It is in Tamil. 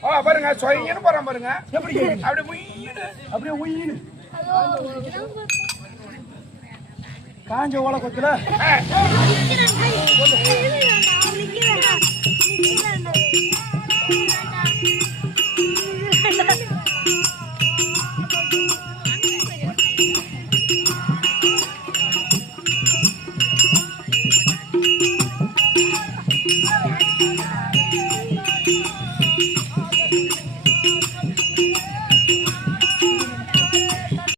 பாருங்க சொயின்னு போறான் பாருங்க. எப்படி அப்படியே உயின்னு அப்படியே உயின்னு காஞ்ச ஓலை கொத்துல